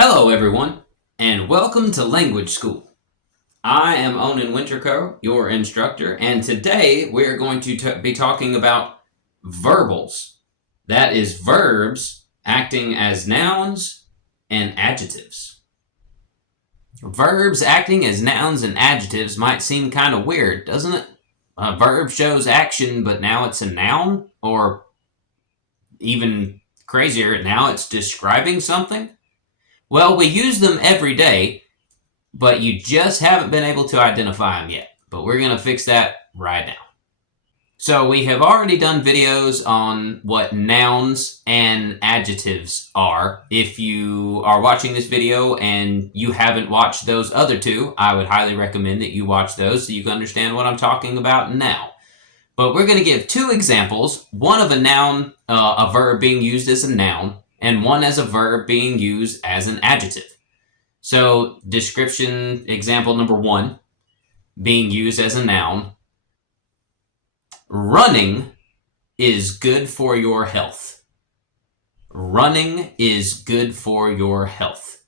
Hello, everyone, and welcome to Language School. I am Onen your instructor, and today we're going to be talking about verbals. That is, verbs acting as nouns and adjectives. Verbs acting as nouns and adjectives might seem kind of weird, doesn't it? A verb shows action, but now it's a noun, or even crazier, now it's describing something. Well, we use them every day, but you just haven't been able to identify them yet. But we're going to fix that right now. So we have already done videos on what nouns and adjectives are. If you are watching this video and you haven't watched those other two, I would highly recommend that you watch those so you can understand what I'm talking about now. But we're going to give two examples, one of a noun, a verb being used as a noun, and one as a verb being used as an adjective. So, description example number one, being used as a noun. Running is good for your health. Running is good for your health.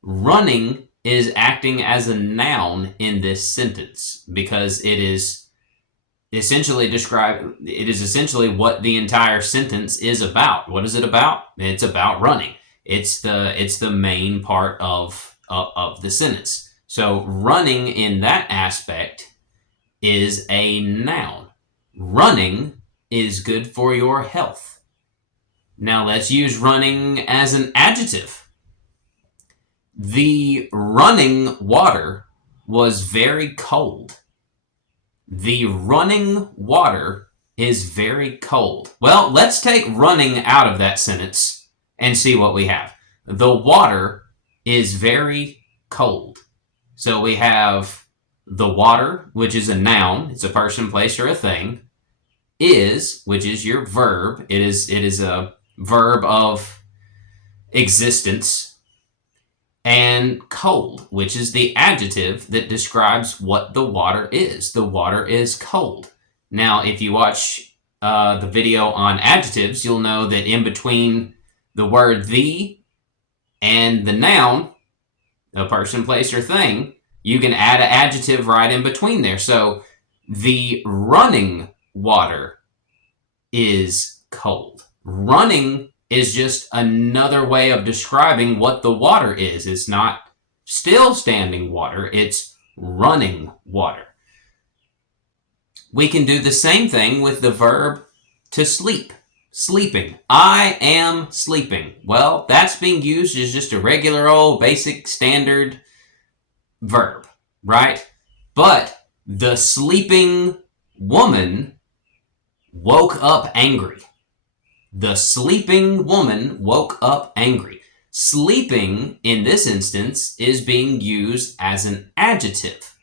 Running is acting as a noun in this sentence because it is essentially what the entire sentence is about. What is it about? It's about running. It's the main part of the sentence. So running in that aspect is a noun. Running is good for your health. Now let's use running as an adjective. The running water was very cold. The running water is very cold. Well, let's take running out of that sentence and see what we have. The water is very cold. So we have the water, which is a noun. It's a person, place, or a thing. Is, which is your verb. It is a verb of existence. And cold, which is the adjective that describes what the water is. The water is cold. Now, if you watch the video on adjectives, you'll know that in between the word the and the noun, a person, place, or thing, you can add an adjective right in between there. So the running water is cold. Running is just another way of describing what the water is. It's not still standing water, it's running water. We can do the same thing with the verb to sleep. Sleeping. I am sleeping. Well, that's being used as just a regular old basic standard verb, right? But the sleeping woman woke up angry. The sleeping woman woke up angry. Sleeping, in this instance, is being used as an adjective.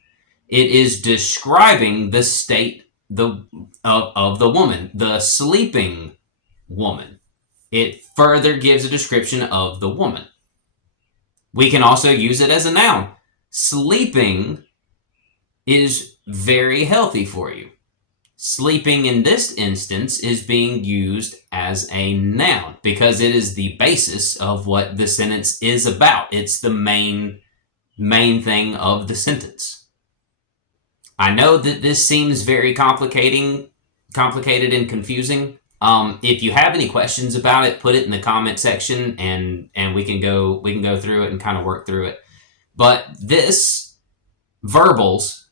It is describing the state of the woman, the sleeping woman. It further gives a description of the woman. We can also use it as a noun. Sleeping is very healthy for you. Sleeping in this instance is being used as a noun because it is the basis of what the sentence is about. It's the main thing of the sentence. I know that this seems very complicated and confusing. If you have any questions about it, put it in the comment section and we can go through it and kind of work through it. But this verbs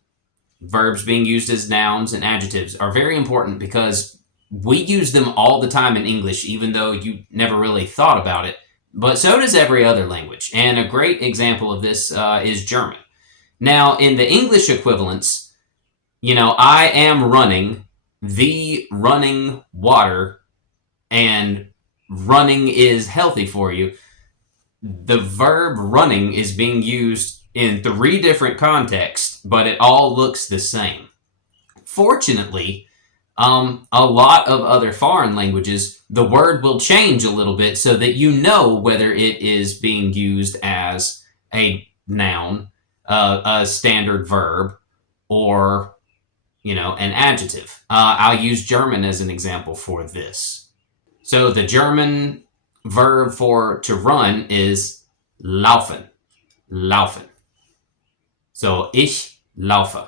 being used as nouns and adjectives are very important because we use them all the time in English, even though you never really thought about it. But so does every other language. And a great example of this is German. Now, in the English equivalents, I am running, the running water, and running is healthy for you. The verb running is being used in 3 different contexts, but it all looks the same. Fortunately, a lot of other foreign languages, the word will change a little bit so that you know whether it is being used as a noun, a standard verb, or an adjective. I'll use German as an example for this. So the German verb for to run is laufen, laufen. So, ich laufe.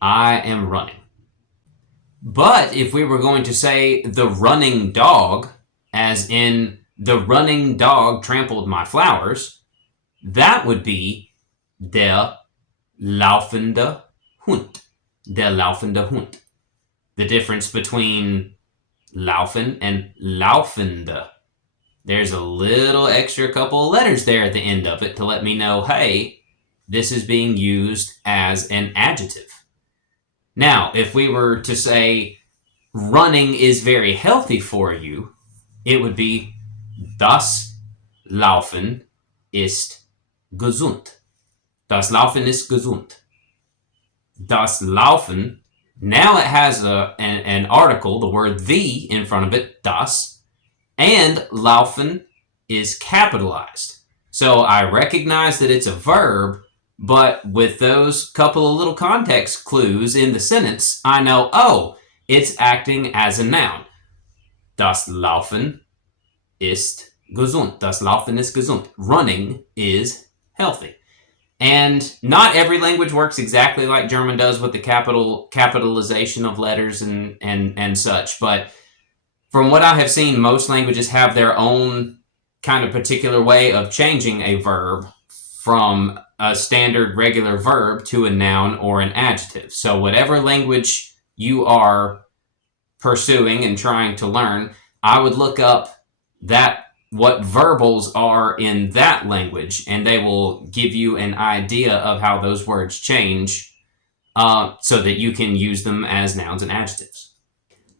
I am running. But if we were going to say the running dog, as in the running dog trampled my flowers, that would be der laufende Hund. Der laufende Hund. The difference between laufen and laufende. There's a little extra couple of letters there at the end of it to let me know, hey, this is being used as an adjective. Now, if we were to say running is very healthy for you, it would be das Laufen ist gesund. Das Laufen ist gesund. Das Laufen, now it has an article, the word the in front of it, das, and Laufen is capitalized. So I recognize that it's a verb, but with those couple of little context clues in the sentence, I know, oh, it's acting as a noun. Das Laufen ist gesund. Das Laufen ist gesund. Running is healthy. And not every language works exactly like German does with the capitalization of letters and such, but from what I have seen, most languages have their own kind of particular way of changing a verb from a standard regular verb to a noun or an adjective. So whatever language you are pursuing and trying to learn, I would look up what verbals are in that language, and they will give you an idea of how those words change so that you can use them as nouns and adjectives.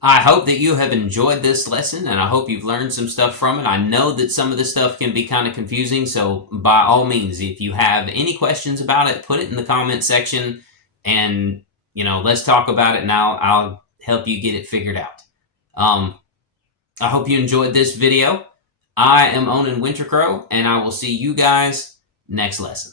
I hope that you have enjoyed this lesson, and I hope you've learned some stuff from it. I know that some of this stuff can be kind of confusing, so by all means, if you have any questions about it, put it in the comment section, and let's talk about it, and I'll help you get it figured out. I hope you enjoyed this video. I am Onen Wintercrow, and I will see you guys next lesson.